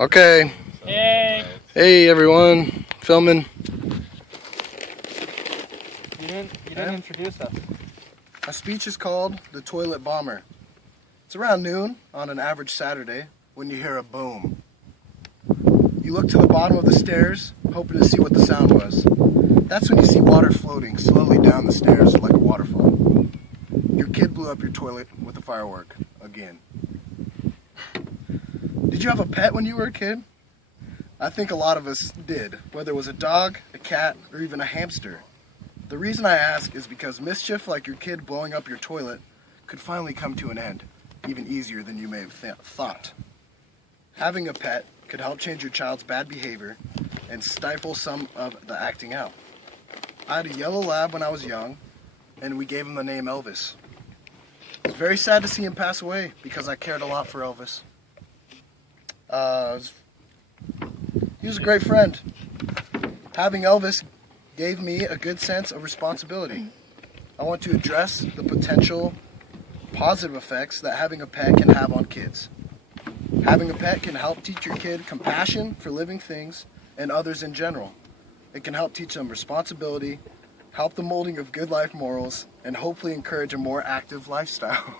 Okay. Hey. Hey everyone. Filming. You didn't introduce us. My speech is called The Toilet Bomber. It's around noon on an average Saturday when you hear a boom. You look to the bottom of the stairs, hoping to see what the sound was. That's when you see water floating slowly down the stairs like a waterfall. Your kid blew up your toilet with a firework again. Did you have a pet when you were a kid? I think a lot of us did, whether it was a dog, a cat, or even a hamster. The reason I ask is because mischief like your kid blowing up your toilet could finally come to an end, even easier than you may have thought. Having a pet could help change your child's bad behavior and stifle some of the acting out. I had a yellow lab when I was young, and we gave him the name Elvis. It was very sad to see him pass away because I cared a lot for Elvis. He was a great friend. Having Elvis gave me a good sense of responsibility. I want to address the potential positive effects that having a pet can have on kids. Having a pet can help teach your kid compassion for living things and others in general. It can help teach them responsibility, help the molding of good life morals, and hopefully encourage a more active lifestyle.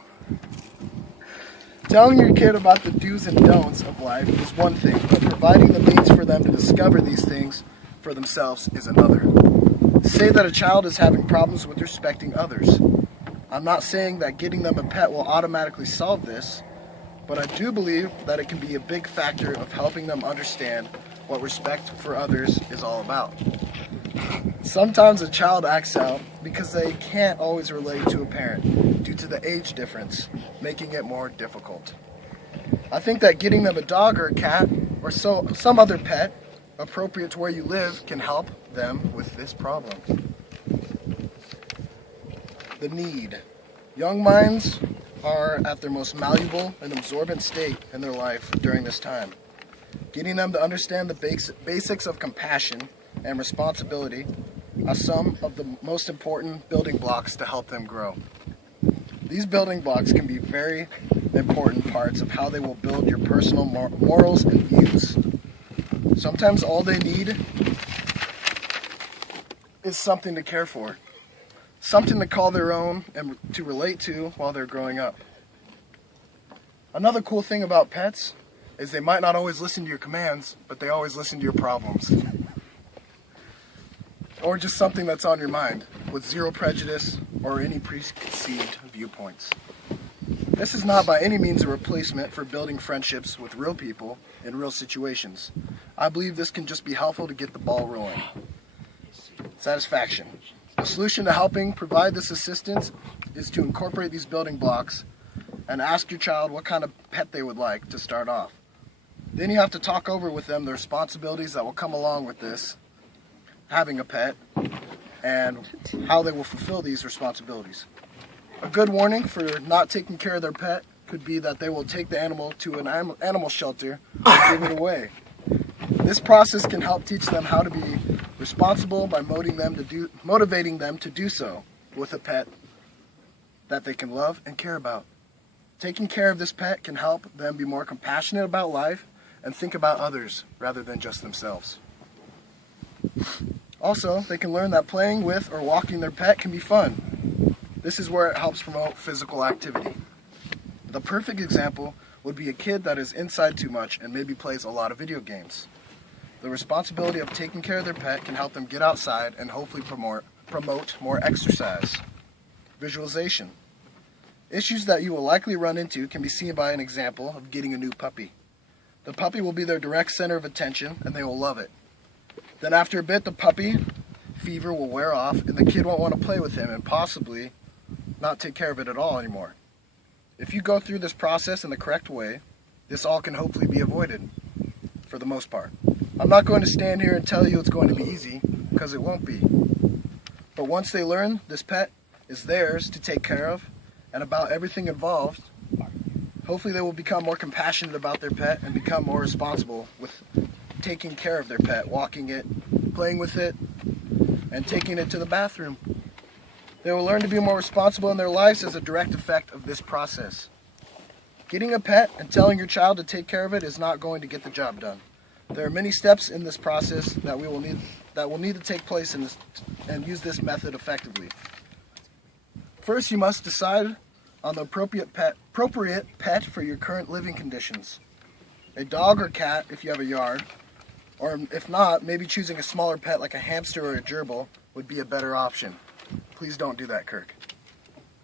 Telling your kid about the do's and don'ts of life is one thing, but providing the means for them to discover these things for themselves is another. Say that a child is having problems with respecting others. I'm not saying that getting them a pet will automatically solve this, but I do believe that it can be a big factor of helping them understand what respect for others is all about. Sometimes a child acts out because they can't always relate to a parent due to the age difference, making it more difficult. I think that getting them a dog or a cat or some other pet appropriate to where you live can help them with this problem. The need. Young minds are at their most malleable and absorbent state in their life during this time. Getting them to understand the basics of compassion and responsibility are some of the most important building blocks to help them grow. These building blocks can be very important parts of how they will build your personal morals and views. Sometimes all they need is something to care for, something to call their own and to relate to while they're growing up. Another cool thing about pets is they might not always listen to your commands, but they always listen to your problems. Or just something that's on your mind, with zero prejudice or any preconceived viewpoints. This is not by any means a replacement for building friendships with real people in real situations. I believe this can just be helpful to get the ball rolling. Satisfaction. The solution to helping provide this assistance is to incorporate these building blocks and ask your child what kind of pet they would like to start off. Then you have to talk over with them the responsibilities that will come along with this, having a pet, and how they will fulfill these responsibilities. A good warning for not taking care of their pet could be that they will take the animal to an animal shelter or give it away. This process can help teach them how to be responsible by motivating them to do so with a pet that they can love and care about. Taking care of this pet can help them be more compassionate about life and think about others rather than just themselves. Also, they can learn that playing with or walking their pet can be fun. This is where it helps promote physical activity. The perfect example would be a kid that is inside too much and maybe plays a lot of video games. The responsibility of taking care of their pet can help them get outside and hopefully promote more exercise. Visualization. Issues that you will likely run into can be seen by an example of getting a new puppy. The puppy will be their direct center of attention and they will love it. Then after a bit, the puppy fever will wear off and the kid won't want to play with him and possibly not take care of it at all anymore. If you go through this process in the correct way, this all can hopefully be avoided for the most part. I'm not going to stand here and tell you it's going to be easy, because it won't be. But once they learn this pet is theirs to take care of and about everything involved, hopefully they will become more compassionate about their pet and become more responsible with taking care of their pet, walking it, playing with it, and taking it to the bathroom. They will learn to be more responsible in their lives as a direct effect of this process. Getting a pet and telling your child to take care of it is not going to get the job done. There are many steps in this process that will need to take place and use this method effectively. First, you must decide on the appropriate pet for your current living conditions. A dog or cat if you have a yard, or if not, maybe choosing a smaller pet like a hamster or a gerbil would be a better option. Please don't do that, Kirk.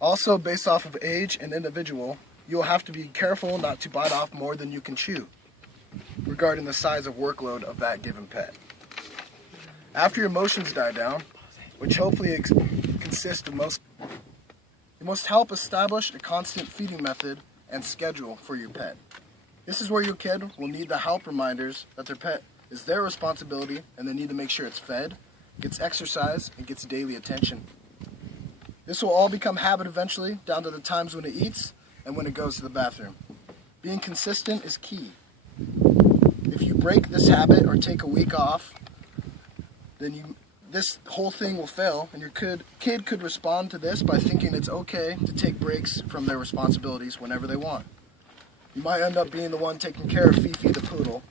Also, based off of age and individual, you will have to be careful not to bite off more than you can chew regarding the size of workload of that given pet. After your emotions die down, which hopefully consist of you must help establish a constant feeding method and schedule for your pet. This is where your kid will need the help reminders that their pet is their responsibility and they need to make sure it's fed, gets exercise, and gets daily attention. This will all become habit eventually, down to the times when it eats and when it goes to the bathroom. Being consistent is key. If you break this habit or take a week off, then this whole thing will fail, and your kid could respond to this by thinking it's okay to take breaks from their responsibilities whenever they want. You might end up being the one taking care of Fifi the poodle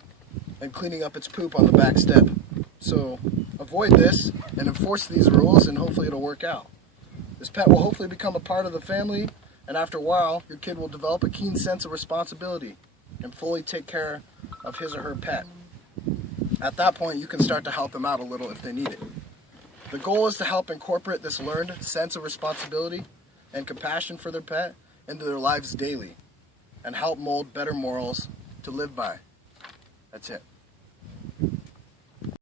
and cleaning up its poop on the back step. So avoid this and enforce these rules, and hopefully it'll work out. This pet will hopefully become a part of the family, and after a while, your kid will develop a keen sense of responsibility and fully take care of his or her pet. At that point, you can start to help them out a little if they need it. The goal is to help incorporate this learned sense of responsibility and compassion for their pet into their lives daily and help mold better morals to live by. That's it.